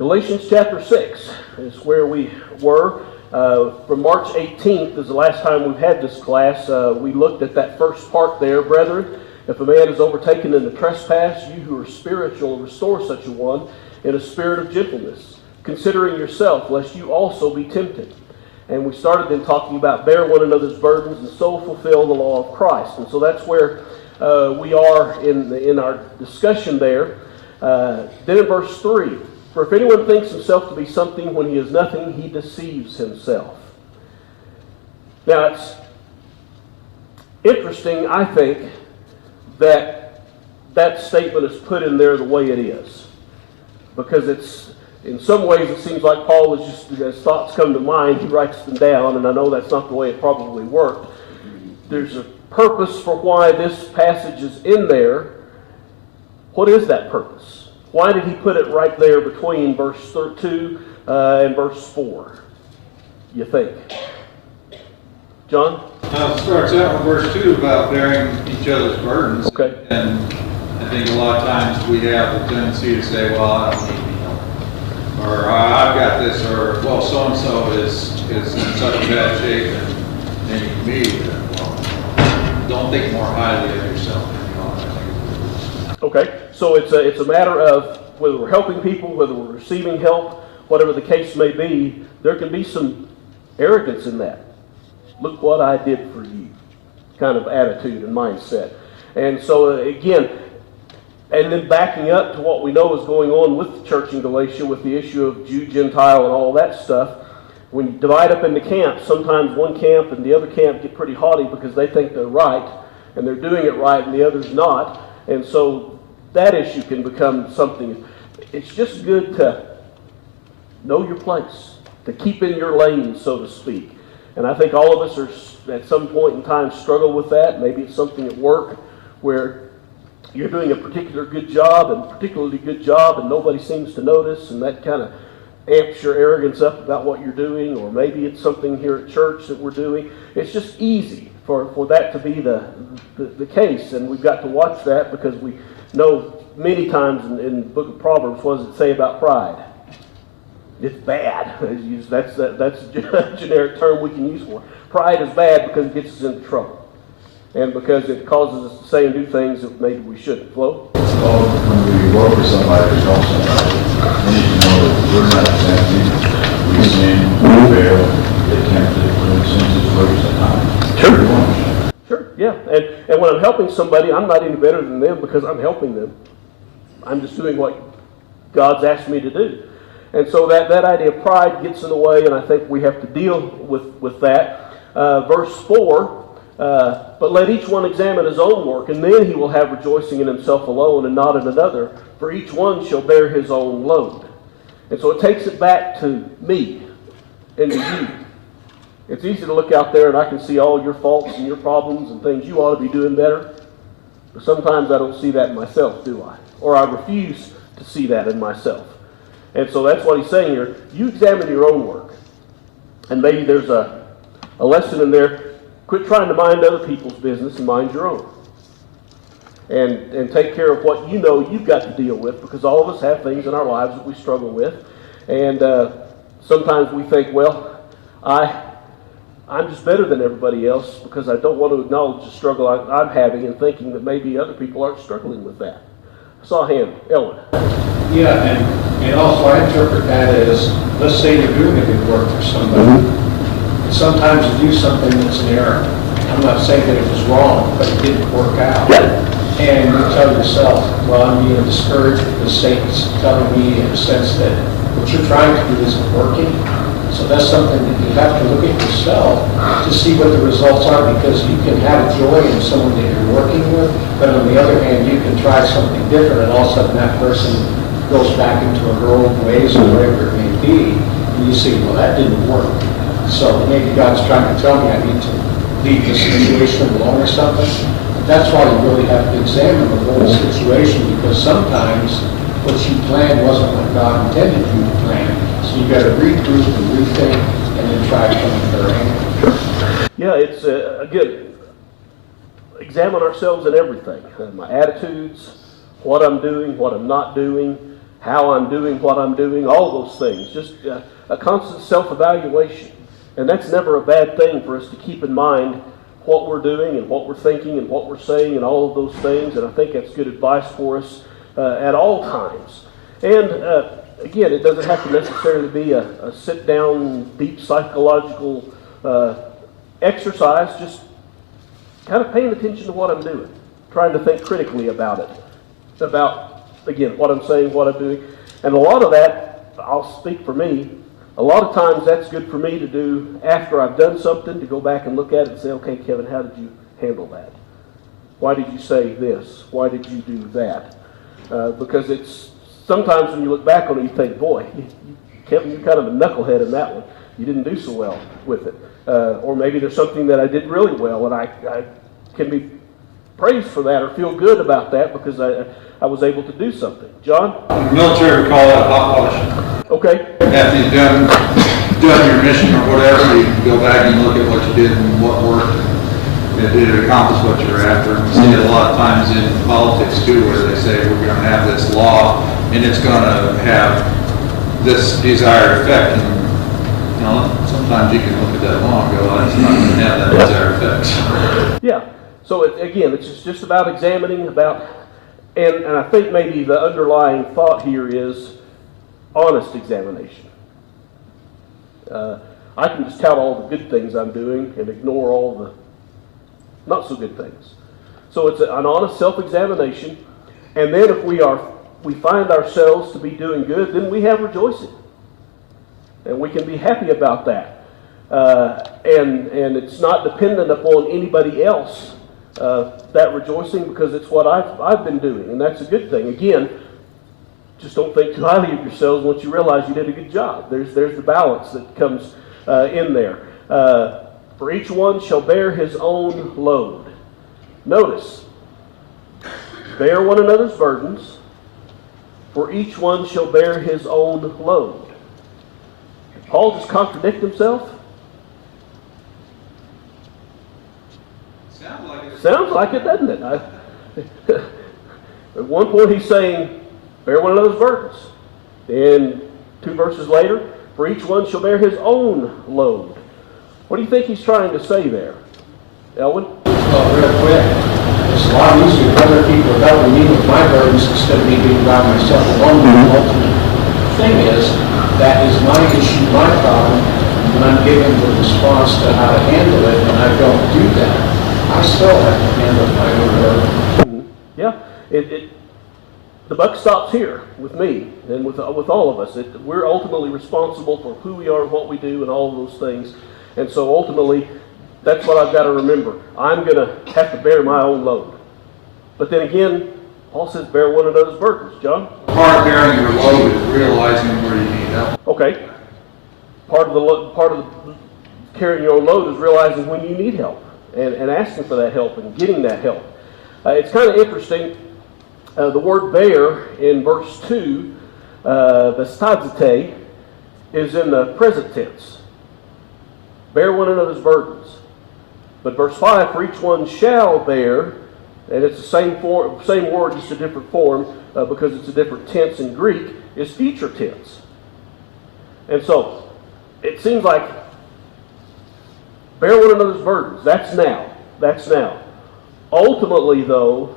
Galatians chapter 6 is where we were. From March 18th is the last time we've had this class. We looked at that first part there. Brethren, if a man is overtaken in a trespass, you who are spiritual, restore such a one in a spirit of gentleness, considering yourself, lest you also be tempted. And we started then talking about bear one another's burdens and so fulfill the law of Christ. And so that's where we are in our discussion there. Then in verse 3, for if anyone thinks himself to be something when he is nothing, he deceives himself. Now it's interesting, I think, that that statement is put in there the way it is. Because it's, in some ways it seems like Paul is just, as thoughts come to mind, he writes them down, and I know that's not the way it probably worked. There's a purpose for why this passage is in there. What is that purpose? Why did he put it right there between verse 2 and verse 4, you think? John? It starts out with verse 2 about bearing each other's burdens. Okay. And I think a lot of times we have the tendency to say, well, I don't need any help. Or I've got this, or well, so-and-so is in such a bad shape and they need me. Well, don't think more highly of yourself. Okay, so it's a matter of whether we're helping people, whether we're receiving help, whatever the case may be, there can be some arrogance in that. Look what I did for you kind of attitude and mindset. And so again, and then backing up to what we know is going on with the church in Galatia with the issue of Jew, Gentile, and all that stuff. When you divide up into camps, sometimes one camp and the other camp get pretty haughty because they think they're right and they're doing it right and the other's not. And so that issue can become something. It's just good to know your place, to keep in your lane, so to speak. And I think all of us are at some point in time struggle with that. Maybe it's something at work where you're doing a particular good job and particularly good job and nobody seems to notice, and that kind of amps your arrogance up about what you're doing. Or maybe it's something here at church that we're doing. It's just easy for that to be the case, and we've got to watch that because we know many times in the book of Proverbs, what does it say about pride? It's bad. That's a generic term we can use for it. Pride is bad because it gets us into trouble, and because it causes us to say and do things that maybe we shouldn't. Flo? Well, when we work with somebody or help somebody, we need to know that we're not exempt. We sin, we fail, get tempted, we're in sin situations at times. Sure, yeah. And when I'm helping somebody, I'm not any better than them because I'm helping them. I'm just doing what God's asked me to do. And so that idea of pride gets in the way, and I think we have to deal with that. Verse 4, but let each one examine his own work, and then he will have rejoicing in himself alone and not in another, for each one shall bear his own load. And so it takes it back to me and to you. It's easy to look out there and I can see all your faults and your problems and things you ought to be doing better. But sometimes I don't see that in myself, do I? Or I refuse to see that in myself. And so that's what he's saying here. You examine your own work. And maybe there's a lesson in there. Quit trying to mind other people's business and mind your own. And take care of what you know you've got to deal with, because all of us have things in our lives that we struggle with. And sometimes we think, well, I'm just better than everybody else because I don't want to acknowledge the struggle I'm having and thinking that maybe other people aren't struggling with that. I saw a hand. Ellen. Yeah, and also I interpret that as, let's say you're doing a good work for somebody. And sometimes you do something that's an error. I'm not saying that it was wrong, but it didn't work out. Yeah. And you tell yourself, well, I'm being discouraged because Satan's telling me in a sense that what you're trying to do isn't working. So that's something that you have to look at yourself to see what the results are, because you can have joy in someone that you're working with, but on the other hand, you can try something different and all of a sudden that person goes back into her old ways or whatever it may be, and you say, well, that didn't work. So maybe God's trying to tell me I need to leave this situation alone or something. That's why you really have to examine the whole situation, because sometimes what you planned wasn't what God intended you to plan. So you got to regroup and rethink and then try to come to their end. Yeah, it's again, examine ourselves in everything. My attitudes, what I'm doing, what I'm not doing, how I'm doing, what I'm doing, all those things. Just a constant self-evaluation. And that's never a bad thing for us to keep in mind what we're doing and what we're thinking and what we're saying and all of those things. And I think that's good advice for us at all times. And again, it doesn't have to necessarily be a sit-down, deep psychological exercise. Just kind of paying attention to what I'm doing, trying to think critically about it, about, again, what I'm saying, what I'm doing. And a lot of that, I'll speak for me, a lot of times that's good for me to do after I've done something, to go back and look at it and say, okay, Kevin, how did you handle that? Why did you say this? Why did you do that? Because it's sometimes when you look back on it, you think, boy, Kevin, you're kind of a knucklehead in that one. You didn't do so well with it. Or maybe there's something that I did really well, and I can be praised for that or feel good about that because I was able to do something. John? In the military, we call that hot washing. Okay. After you've done your mission or whatever, you can go back and look at what you did and what worked. And did it accomplish what you were after? We see it a lot of times in politics too, where they say we're going to have this law and it's going to have this desired effect. And, you know, sometimes you can look at that law and go, well, it's not going to have that desired effect. Yeah. So again, it's just about examining, and I think maybe the underlying thought here is honest examination. I can just count all the good things I'm doing and ignore all the not so good things. So it's an honest self-examination, and then if we find ourselves to be doing good, then we have rejoicing, and we can be happy about that. And it's not dependent upon anybody else, that rejoicing, because it's what I've been doing, and that's a good thing. Again, just don't think too highly of yourselves once you realize you did a good job. There's the balance that comes in there. For each one shall bear his own load. Notice, bear one another's burdens, for each one shall bear his own load. Did Paul just contradict himself? Sounds like it, doesn't it? At one point he's saying, bear one another's burdens. Then 2 verses later, for each one shall bear his own load. What do you think he's trying to say there? Elwin? Well, real quick, it's a lot easier for other people to help me with my burdens instead of me being by myself alone. The ultimate thing is, that is my issue, my problem, and I'm giving the response to how to handle it, and I don't do that. I still have to handle my own burden. Yeah, the buck stops here with me and with all of us. We're ultimately responsible for who we are, what we do, and all of those things. And so ultimately, that's what I've got to remember. I'm going to have to bear my own load. But then again, Paul says bear one another's burdens. John? Part of bearing your load is realizing where you need help. Okay. Part of the carrying your own load is realizing when you need help and asking for that help and getting that help. It's kind of interesting. The word bear in verse 2, vestadzete, is in the present tense. Bear one another's burdens. But verse 5, for each one shall bear, and it's the same word, just a different form, because it's a different tense in Greek, is future tense. And so, it seems like bear one another's burdens. That's now. That's now. Ultimately, though,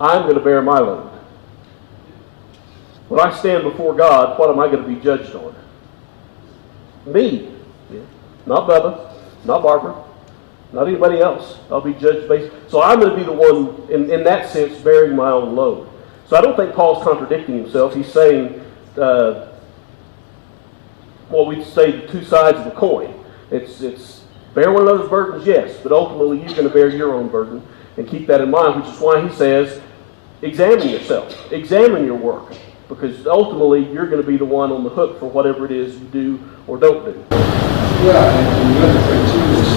I'm going to bear my load. When I stand before God, what am I going to be judged on? Me. Not Bubba, not Barbara, not anybody else. I'll be judged based. So I'm going to be the one, in that sense, bearing my own load. So I don't think Paul's contradicting himself. He's saying, we say the two sides of the coin. It's bear one another's burdens, yes, but ultimately you're going to bear your own burden. And keep that in mind, which is why he says, examine yourself. Examine your work. Because ultimately, you're going to be the one on the hook for whatever it is you do or don't do. Yeah, and the other thing too is,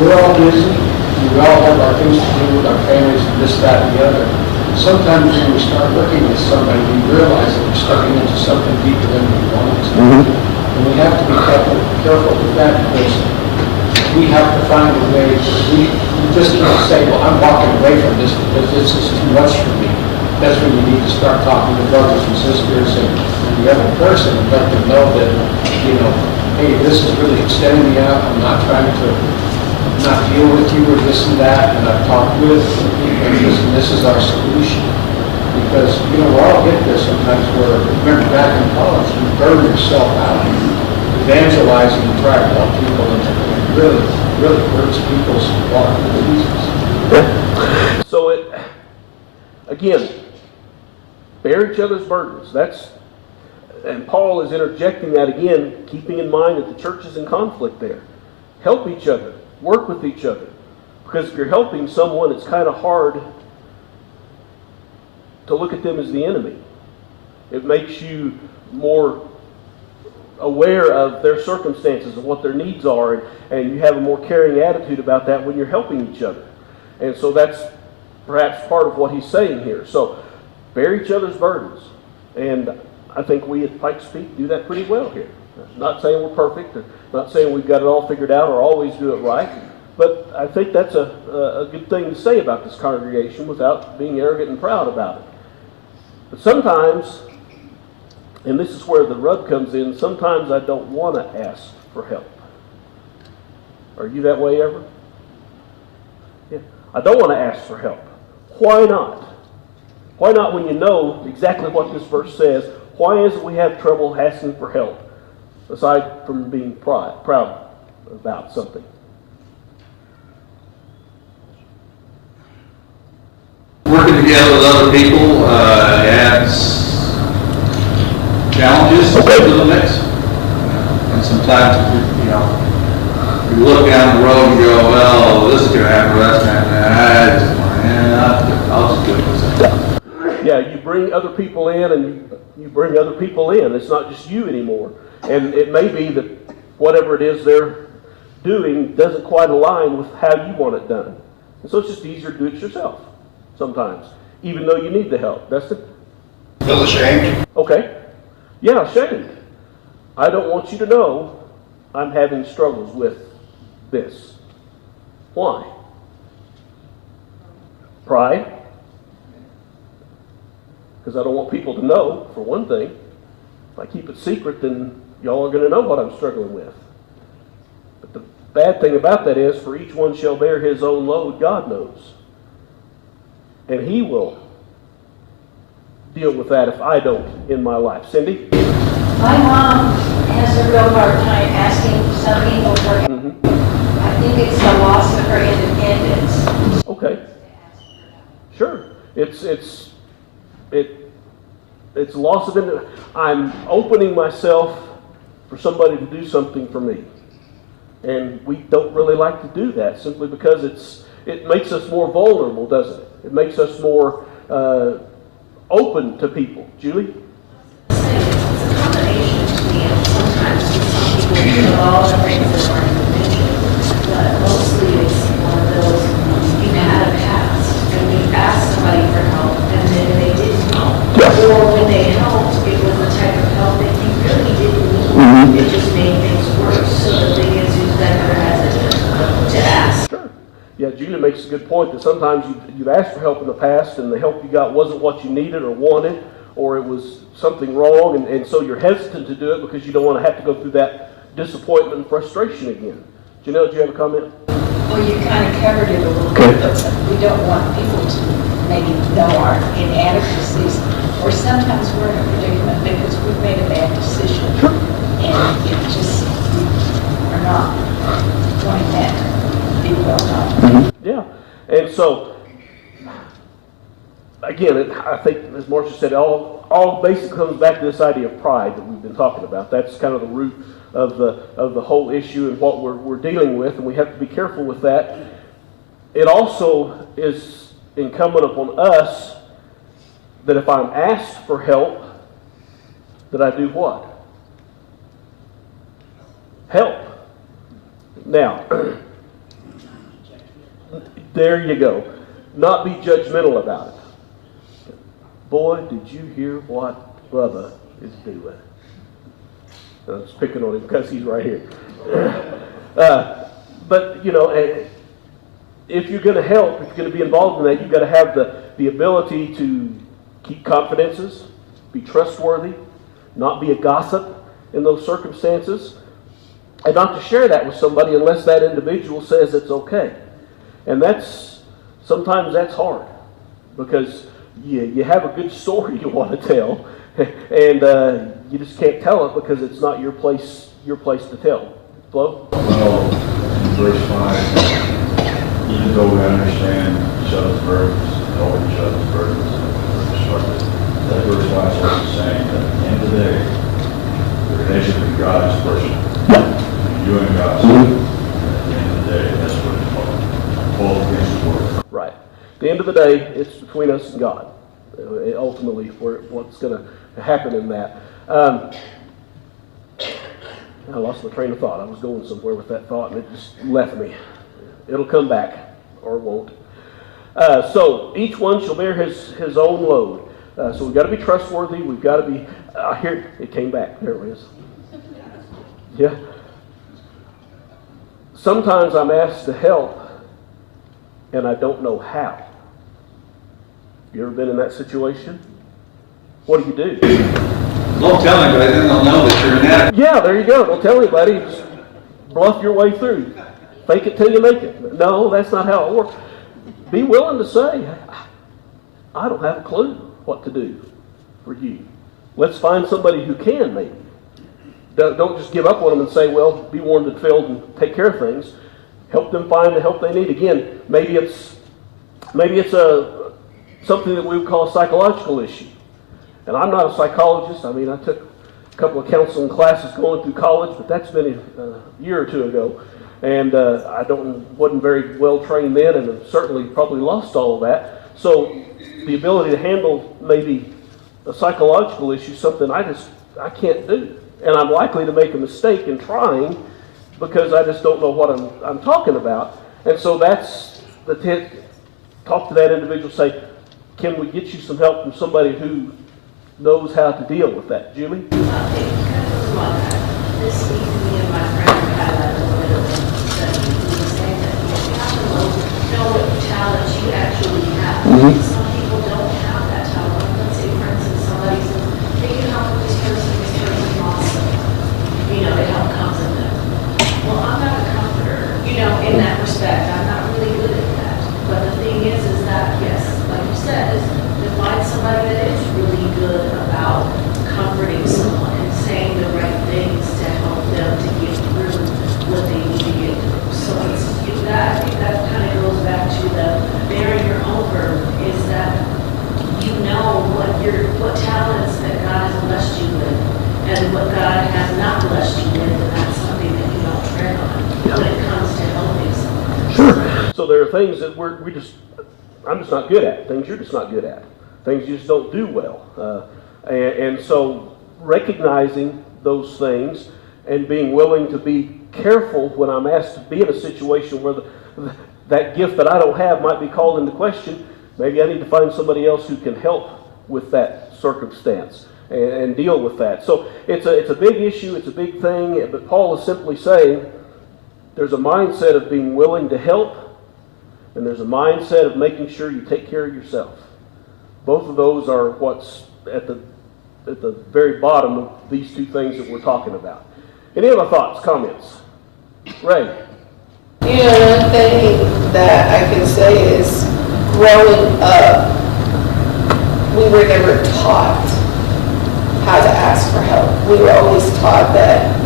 we're all busy. We all have our things to do with our families and this, that, and the other. Sometimes when we start working with somebody, we realize that we're stepping into something deeper than we wanted to. And we have to be careful with that, because we have to find a way. We just can't say, well, I'm walking away from this because this is too much for me. that's when you need to start talking to brothers and sisters and the other person and let them know that, hey, this is really extending me out. I'm not trying to not deal with you or this and that, and I've talked with, and this is our solution. Because, we all get there sometimes where, remember back in college, you burn yourself out evangelizing and trying to help people, and it really, really hurts people's walk with Jesus. So again, bear each other's burdens. And Paul is interjecting that again, keeping in mind that the church is in conflict there. Help each other. Work with each other. Because if you're helping someone, it's kind of hard to look at them as the enemy. It makes you more aware of their circumstances and what their needs are, and you have a more caring attitude about that when you're helping each other. And so that's perhaps part of what he's saying here. So bear each other's burdens. And I think we at Pikes Peak do that pretty well here. Not saying we're perfect, or not saying we've got it all figured out or always do it right, but I think that's a good thing to say about this congregation without being arrogant and proud about it. But sometimes, and this is where the rub comes in, sometimes I don't want to ask for help. Are you that way ever? Yeah. I don't want to ask for help. Why not? Why not when you know exactly what this verse says? Why is it we have trouble asking for help? Aside from being proud about something. Working together with other people adds challenges to the mix. And sometimes, you look down the road and go, well, this is going to happen, that's going to happen. I'll just do it myself. Yeah, you bring other people in and you bring other people in. It's not just you anymore. And it may be that whatever it is they're doing doesn't quite align with how you want it done. And so it's just easier to do it yourself sometimes, even though you need the help. That's it. Feel ashamed? Okay. Yeah, ashamed. I don't want you to know I'm having struggles with this. Why? Pride. Because I don't want people to know, for one thing. If I keep it secret, then y'all are going to know what I'm struggling with. But the bad thing about that is, for each one shall bear his own load, God knows. And he will deal with that if I don't in my life. Cindy? My mom has a real hard time asking some people for help. Mm-hmm. I think it's the loss of her independence. Okay. Sure. It's loss of independence. I'm opening myself for somebody to do something for me. And we don't really like to do that simply because it makes us more vulnerable, doesn't it? It makes us more open to people. Julie? It's a combination to me of sometimes some people do all the things that are individual, but mostly it's one of those, you've had a past, and you asked somebody for help, and then they didn't help. Yes. Or when they helped, it was the type of help that you really didn't need. Mm-hmm. It just made things worse, so the thing is, you never hesitant to ask. Sure. Yeah, Julie makes a good point that sometimes you've asked for help in the past and the help you got wasn't what you needed or wanted, or it was something wrong, and so you're hesitant to do it because you don't want to have to go through that disappointment and frustration again. Janelle, do you have a comment? Well, you kind of covered it a little bit, but we don't want people to maybe know our inadequacies, or sometimes we're in a predicament because we've made a bad decision, and it just, we are not wanting that to be well known. Yeah. And so, again, I think, as Marcia said, all basically comes back to this idea of pride that we've been talking about. That's kind of the root of the whole issue and what we're dealing with, and we have to be careful with that. It also is incumbent upon us that if I'm asked for help, that I do what? Help. Now, there you go. Not be judgmental about it. Boy, did you hear what Bubba is doing? I'm just picking on him because he's right here. But, if you're going to help, if you're going to be involved in that, you've got to have the ability to keep confidences, be trustworthy, not be a gossip in those circumstances, and not to share that with somebody unless that individual says it's okay. And sometimes that's hard, because you have a good story you want to tell, and you just can't tell it because it's not your place to tell. Flo? Well, in verse 5, even though we understand each other's burdens, know each other's burdens, and we're instructed, that verse 5 is also saying that at the end of the day, the relationship with God is personal. You and God. And at the end of the day, that's what it's called. All against the world. Right. At the end of the day, it's between us and God. Ultimately, what's going to happen in that. I lost my train of thought. I was going somewhere with that thought, and it just left me. It'll come back, or won't. So each one shall bear his own load. So we've got to be trustworthy. We've got to be. Here it came back. There it is. Yeah. Sometimes I'm asked to help, and I don't know how. You ever been in that situation? What do you do? Don't tell anybody, then they'll know that you're inadequate. Yeah, there you go. Don't tell anybody. Just bluff your way through. Fake it till you make it. No, that's not how it works. Be willing to say, I don't have a clue what to do for you. Let's find somebody who can, maybe. Don't just give up on them and say, well, be warned and filled and take care of things. Help them find the help they need. Again, maybe it's something that we would call a psychological issue. And I'm not a psychologist. I mean, I took a couple of counseling classes going through college, but that's been a year or two ago. And I wasn't very well trained then, and certainly probably lost all of that. So the ability to handle maybe a psychological issue, something I can't do. And I'm likely to make a mistake in trying because I just don't know what I'm talking about. And so that's the tip. Talk to that individual, say, can we get you some help from somebody who knows how to deal with that? Julie? This week, me and my friend had a little bit of a study. We were saying that you have to know what talents you actually have. Some people don't have that talent. Let's say, for instance, somebody says, hey, you help with this person awesome. The help comes in them. Well, I'm not a comforter, in that respect. I'm not really good at that. But the thing is that, yes, like you said, is to find somebody that is really good about comforting someone and saying the right things to help them to get through what they need to get through. So I think that kind of goes back to the bearing your own burden, is that you know what talents that God has blessed you with and what God has not blessed you with, and that's something that you don't tread on when it comes to helping someone. Sure. So there are things that I'm just not good at. Things you're just not good at. Things you just don't do well. And so recognizing those things and being willing to be careful when I'm asked to be in a situation where that gift that I don't have might be called into question. Maybe I need to find somebody else who can help with that circumstance and deal with that. So it's a big issue, it's a big thing, but Paul is simply saying there's a mindset of being willing to help, and there's a mindset of making sure you take care of yourself. Both of those are what's at the very bottom of these two things that we're talking about. Any other thoughts, comments? Ray? One thing that I can say is growing up, we were never taught how to ask for help. We were always taught that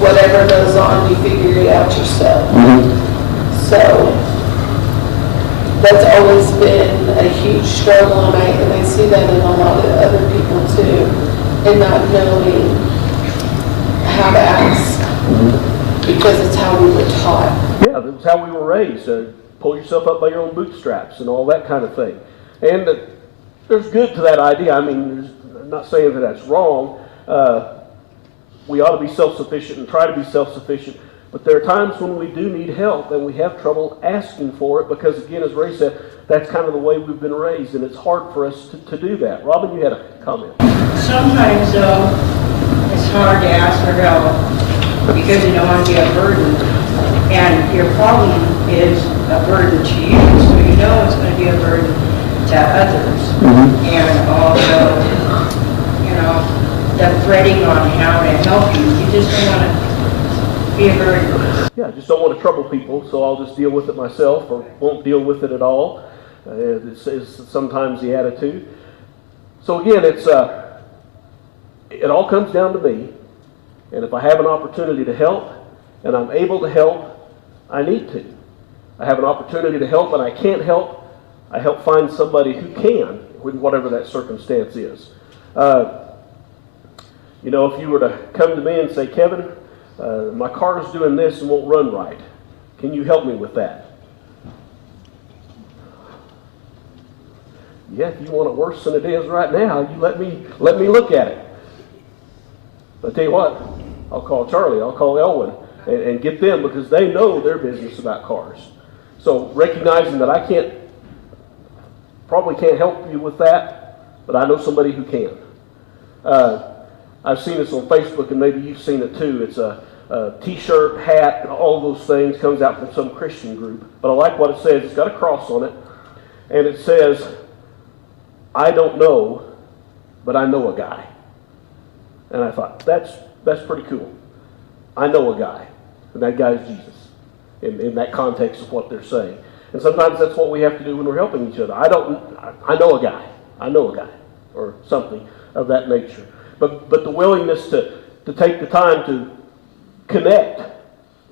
whatever goes on, you figure it out yourself. So that's always been a huge struggle, and I see that in a lot of other people too, and not knowing how to ask, because it's how we were taught. Yeah, that's how we were raised. Pull yourself up by your own bootstraps and all that kind of thing. And there's good to that idea. I mean, I'm not saying that that's wrong. We ought to be self-sufficient and try to be self-sufficient. But there are times when we do need help and we have trouble asking for it because, again, as Ray said, that's kind of the way we've been raised, and it's hard for us to do that. Robin, you had a comment. Sometimes, it's hard to ask for help because you don't want to be a burden. And your problem is a burden to you, so you know it's going to be a burden to others. And also, you know, the fretting on how to help you. You just don't want to be a burden. Yeah, I just don't want to trouble people, so I'll just deal with it myself or won't deal with it at all. It's sometimes the attitude. So again, it all comes down to me. And if I have an opportunity to help and I'm able to help, I need to. I have an opportunity to help and I can't help, I help find somebody who can, whatever that circumstance is. You know, if you were to come to me and say, Kevin, my car is doing this and won't run right. Can you help me with that? Yeah, if you want it worse than it is right now, you let me look at it. But I tell you what, I'll call Charlie, I'll call Elwin, and get them because they know their business about cars. So recognizing that I probably can't help you with that, but I know somebody who can. I've seen this on Facebook, and maybe you've seen it too. It's a T-shirt, hat, all those things comes out from some Christian group. But I like what it says. It's got a cross on it, and it says, I don't know, but I know a guy. And I thought, that's pretty cool. I know a guy, and that guy is Jesus, in that context of what they're saying. And sometimes that's what we have to do when we're helping each other. I know a guy. I know a guy, or something of that nature. But the willingness to take the time to connect,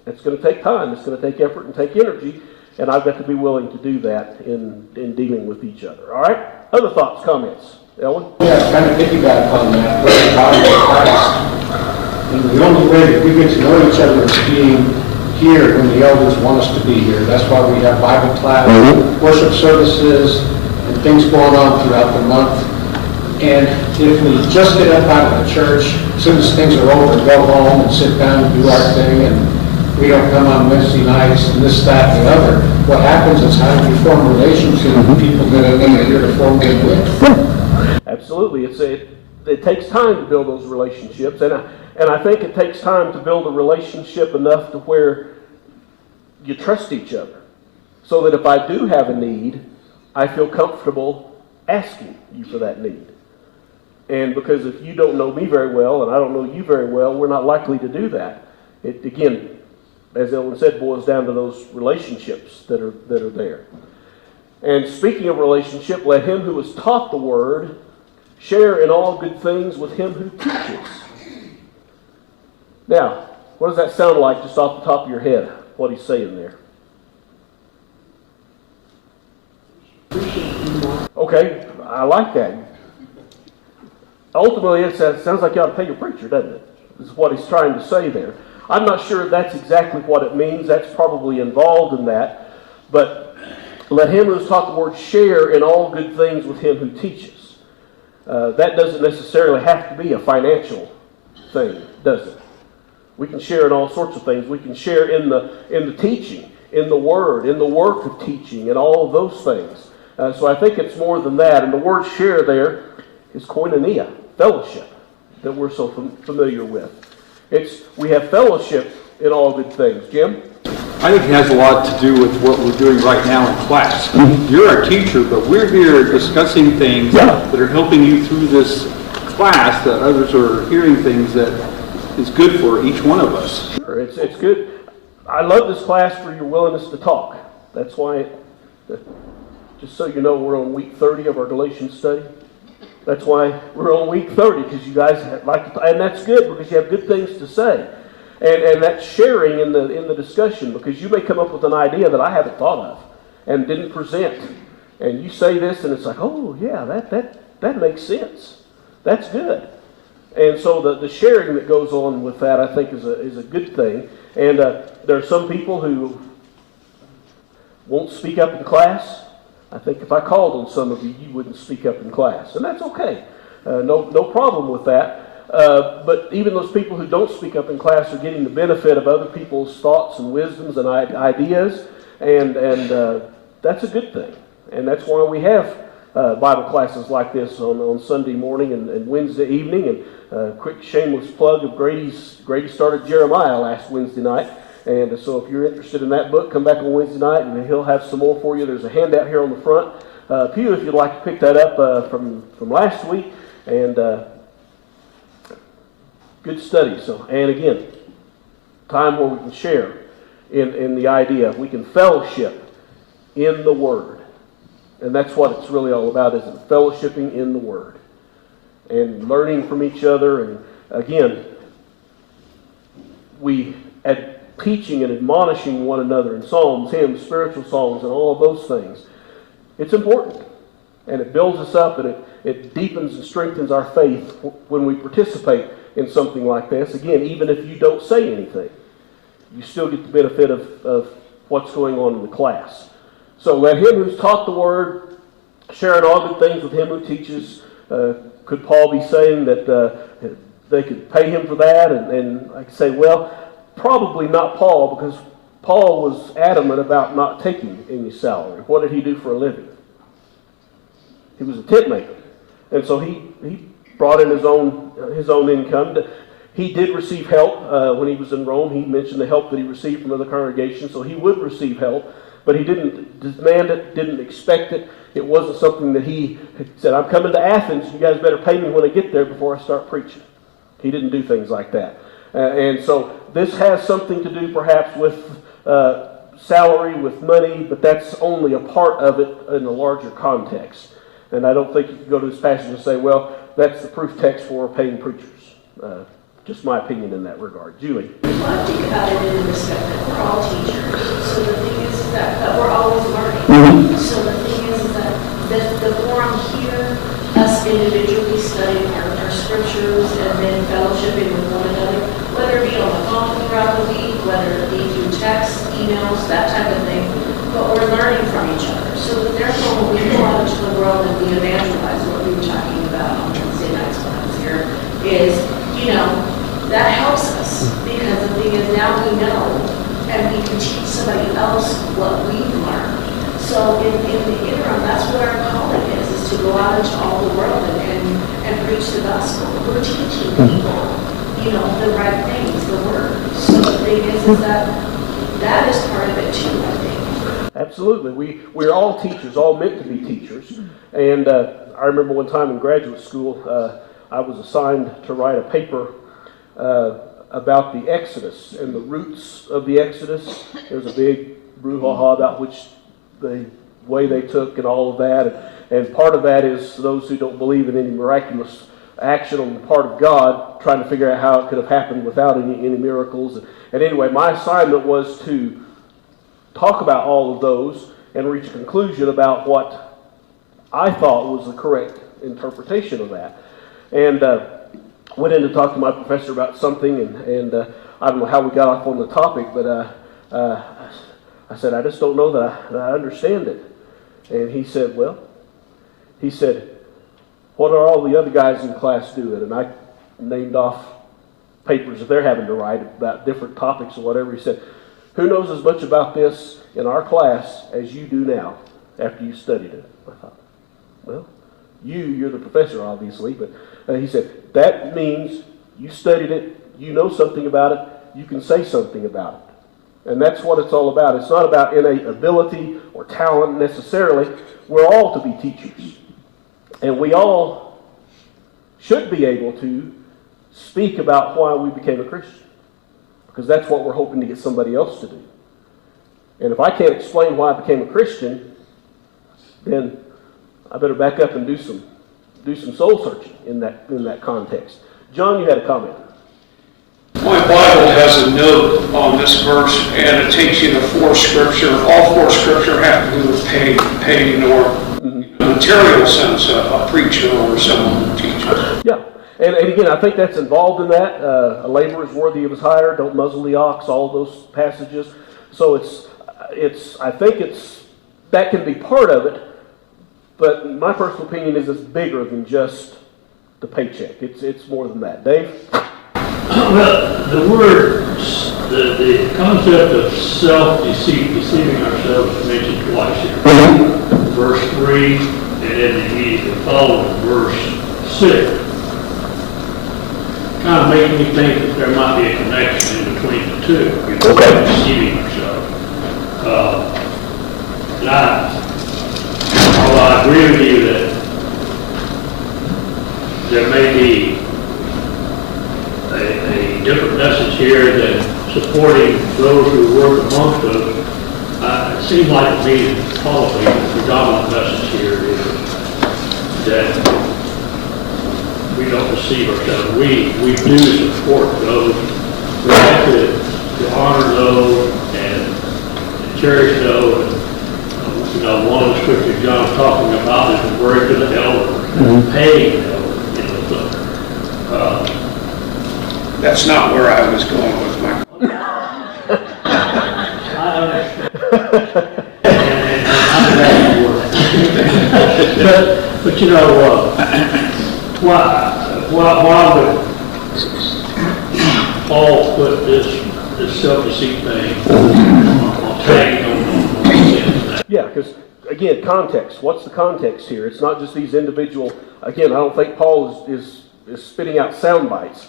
it's going to take time. It's going to take effort and take energy, and I've got to be willing to do that in dealing with each other. All right? Other thoughts, comments? Ellen? Yeah, kind of piggyback on that, but the body of Christ. And the only way that we get to know each other is being here when the elders want us to be here. That's why we have Bible class, worship services, and things going on throughout the month. And if we just get up out of the church, as soon as things are over, go home and sit down and do our thing, and we don't come on Wednesday nights and this, that, and the other, what happens is how do you form relationships with people that are here to form them with? Absolutely. It takes time to build those relationships, and I think it takes time to build a relationship enough to where you trust each other, so that if I do have a need, I feel comfortable asking you for that need. And because if you don't know me very well and I don't know you very well, we're not likely to do that. It, again, as Ellen said, boils down to those relationships that are there. And speaking of relationship, let him who is taught the word share in all good things with him who teaches. Now, what does that sound like just off the top of your head, what he's saying there? Okay, I like that. Ultimately, it sounds like you ought to pay your preacher, doesn't it? This is what he's trying to say there. I'm not sure that's exactly what it means. That's probably involved in that. But let him who has taught the word share in all good things with him who teaches. That doesn't necessarily have to be a financial thing, does it? We can share in all sorts of things. We can share in the teaching, in the word, in the work of teaching, and all of those things. So I think it's more than that. And the word share there is koinonia, fellowship, that we're so familiar with. We have fellowship in all good things. Jim? I think it has a lot to do with what we're doing right now in class. You're our teacher, but we're here discussing things that are helping you through this class, that others are hearing things that is good for each one of us. Sure, it's good. I love this class for your willingness to talk. That's why, just so you know, we're on week 30 of our Galatians study. That's why we're on week 30, because you guys like to, and that's good because you have good things to say. And that's sharing in the discussion, because you may come up with an idea that I haven't thought of and didn't present. And you say this and it's like, oh yeah, that makes sense. That's good. And so the sharing that goes on with that, I think, is a good thing. And there are some people who won't speak up in class. I think if I called on some of you, you wouldn't speak up in class. And that's okay. No problem with that. But even those people who don't speak up in class are getting the benefit of other people's thoughts and wisdoms and ideas. And that's a good thing. And that's why we have Bible classes like this on Sunday morning and Wednesday evening. And quick shameless plug of Grady started Jeremiah last Wednesday night. And so if you're interested in that book, come back on Wednesday night and he'll have some more for you. There's a handout here on the front pew if you'd like to pick that up from last week. And good study. So, and again, time where we can share in the idea. We can fellowship in the Word. And that's what it's really all about, isn't it? Fellowshipping in the Word. And learning from each other. And again, we teaching and admonishing one another in psalms, hymns, spiritual songs, and all of those things. It's important. And it builds us up, and it deepens and strengthens our faith when we participate in something like this. Again, even if you don't say anything, you still get the benefit of what's going on in the class. So let him who's taught the Word, sharing all good things with him who teaches. Could Paul be saying that they could pay him for that? And I could say, well, probably not Paul, because Paul was adamant about not taking any salary. What did he do for a living? He was a tent maker. And so he brought in his own income. He did receive help when he was in Rome. He mentioned the help that he received from other congregations, so he would receive help. But he didn't demand it, didn't expect it. It wasn't something that he said, I'm coming to Athens, you guys better pay me when I get there before I start preaching. He didn't do things like that. And so this has something to do perhaps with salary, with money, but that's only a part of it in a larger context. And I don't think you can go to this passage and say, well, that's the proof text for paying preachers. Just my opinion in that regard. Julie? Well, I think about it in the respect that we're all teachers. So the thing is that we're always learning. Mm-hmm. So the thing is that the more I'm here, us individually studying our scriptures and then fellowshipping with one another, whether it be on the phone throughout the week, whether it be through texts, emails, that type of thing, but we're learning from each other. So that therefore, when we go out into the world and we evangelize, what we were talking about on Wednesday nights when I was here, is, that helps us, because the thing is now we know and we can teach somebody else what we've learned. So in the interim, that's what our calling is to go out into all the world and preach the gospel. We're teaching people, the right things, the word. So the thing is that is part of it too, I think. Absolutely. We're all teachers, all meant to be teachers. And I remember one time in graduate school, I was assigned to write a paper about the Exodus and the roots of the Exodus. There's a big brouhaha about the way they took and all of that. And part of that is those who don't believe in any miraculous action on the part of God, trying to figure out how it could have happened without any miracles. And anyway, my assignment was to talk about all of those and reach a conclusion about what I thought was the correct interpretation of that. And went in to talk to my professor about something, and I don't know how we got off on the topic, but I said, I just don't know that I understand it. And he said, what are all the other guys in class doing? And I named off papers that they're having to write about different topics or whatever. He said, who knows as much about this in our class as you do now after you studied it? I thought, well, you're the professor, obviously, but he said, that means you studied it, you know something about it, you can say something about it. And that's what it's all about. It's not about innate ability or talent necessarily. We're all to be teachers. And we all should be able to speak about why we became a Christian. Because that's what we're hoping to get somebody else to do. And if I can't explain why I became a Christian, then I better back up and do some soul searching in that context. John, you had a comment. My Bible has a note on this verse, and it takes you to 4 scripture. All 4 scripture have to do with paying or material sense, a preacher or someone who teaches. Yeah, and again, I think that's involved in that. A laborer is worthy of his hire. Don't muzzle the ox. All those passages. So I think that can be part of it. But my personal opinion is it's bigger than just the paycheck. It's more than that. Dave? Well, the word, the concept of deceiving ourselves is mentioned twice here. Verse 3, and then immediately following verse 6. Kind of making me think that there might be a connection in between the two. Okay. Deceiving ourselves. And all I there may be a different message here than supporting those who work amongst us. It seems like to me that probably the predominant message here is that we don't deceive ourselves. We do support those. We have to honor those and cherish those. You know, one of the scriptures John's talking about is the work of the elders, paying the elders. You know, so, That's not where I was going with my. I understand. And I'm glad you were. But you know, why would Paul put this self-deceit thing on tagging on sin? Yeah, because, again, context. What's the context here? It's not just these individual, again, I don't think Paul is spitting out sound bites.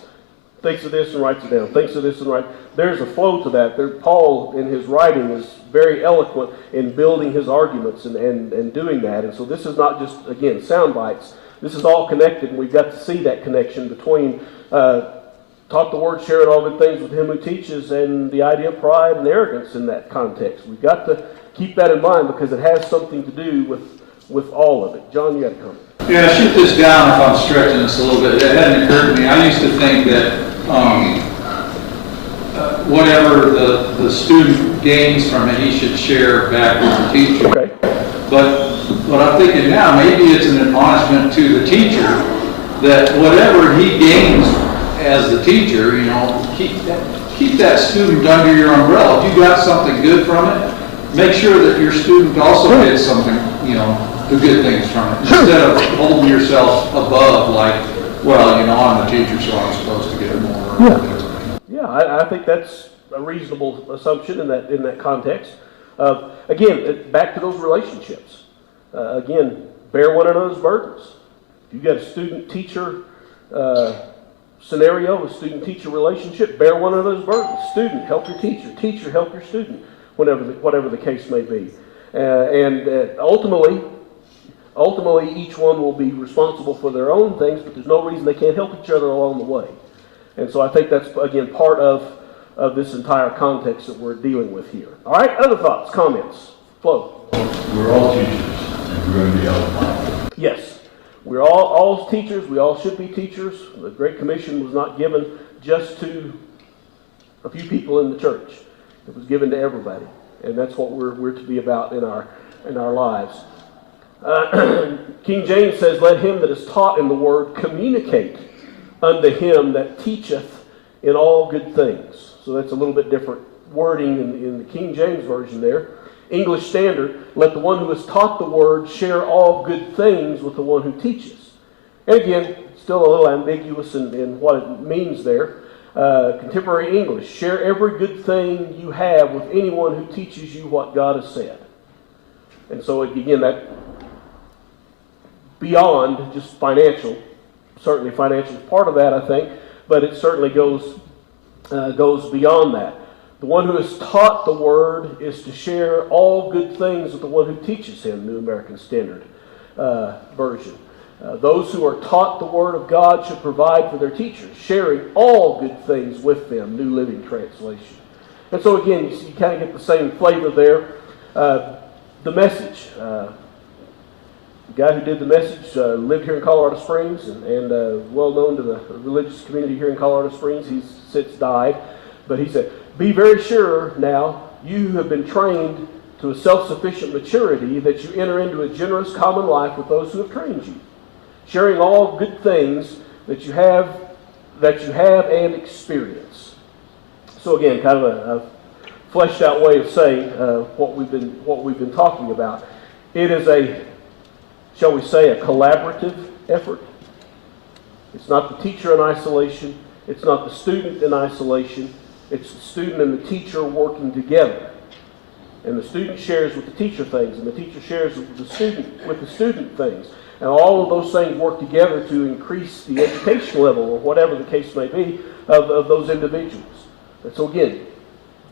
Thinks of this and writes it down. Thinks of this and writes. There's a flow to that. Paul, in his writing, is very eloquent in building his arguments and doing that. And so this is not just, again, sound bites. This is all connected, and we've got to see that connection between taught the word, sharing all good things with him who teaches, and the idea of pride and arrogance in that context. We've got to keep that in mind because it has something to do with all of it. John, you got a comment? Yeah, shoot this down if I'm stretching this a little bit. It hadn't occurred to me. I used to think that whatever the student gains from it, he should share back with the teacher. Okay. But what I'm thinking now, maybe it's an admonishment to the teacher that whatever he gains as the teacher, you know, keep that student under your umbrella. If you got something good from it, make sure that your student also gets something, you know, the good things from it. Instead of holding yourself above like, well, you know, I'm the teacher, so I'm supposed to get more. Yeah, I think that's a reasonable assumption in that context. Again, back to those relationships. Again, bear one another's burdens. If you've got a student-teacher scenario, a student-teacher relationship, bear one another's burdens. Student, help your teacher. Teacher, help your student, whatever the case may be. Ultimately, each one will be responsible for their own things, but there's no reason they can't help each other along the way. And so I think that's, again, part of this entire context that we're dealing with here. All right, other thoughts, comments? Flo? We're all teachers, and we're going to be held accountable. Yes. We're all teachers. We all should be teachers. The Great Commission was not given just to a few people in the church. It was given to everybody. And that's what we're to be about in our lives. King James says, let him that is taught in the word communicate unto him that teacheth in all good things. So that's a little bit different wording in the King James Version there. English Standard, let the one who is taught the word share all good things with the one who teaches. And again, still a little ambiguous in what it means there. Contemporary English, share every good thing you have with anyone who teaches you what God has said. And so again, that beyond just financial, certainly financial is part of that, I think, but it certainly goes beyond that. The one who is taught the word is to share all good things with the one who teaches him, New American Standard Version. Those who are taught the word of God should provide for their teachers, sharing all good things with them, New Living Translation. And so again, you kind of get the same flavor there. The message. The guy who did the message lived here in Colorado Springs and well known to the religious community here in Colorado Springs. He's since died. But he said, be very sure now, you have been trained to a self-sufficient maturity that you enter into a generous common life with those who have trained you, sharing all good things that you have and experience. So again, kind of a fleshed out way of saying what we've been talking about. It is shall we say, a collaborative effort. It's not the teacher in isolation. It's not the student in isolation. It's the student and the teacher working together. And the student shares with the teacher things, and the teacher shares with the student things. And all of those things work together to increase the education level, or whatever the case may be, of those individuals. And so again,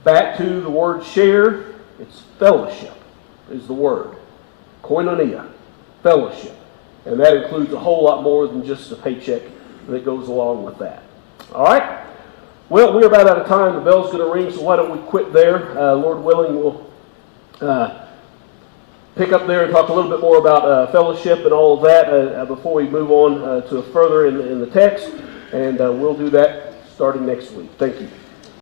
back to the word share, it's fellowship is the word. Koinonia, fellowship. And that includes a whole lot more than just the paycheck that goes along with that. All right? Well, we're about out of time. The bell's going to ring, so why don't we quit there? Lord willing, we'll pick up there and talk a little bit more about fellowship and all of that before we move on to further in the text. And we'll do that starting next week. Thank you.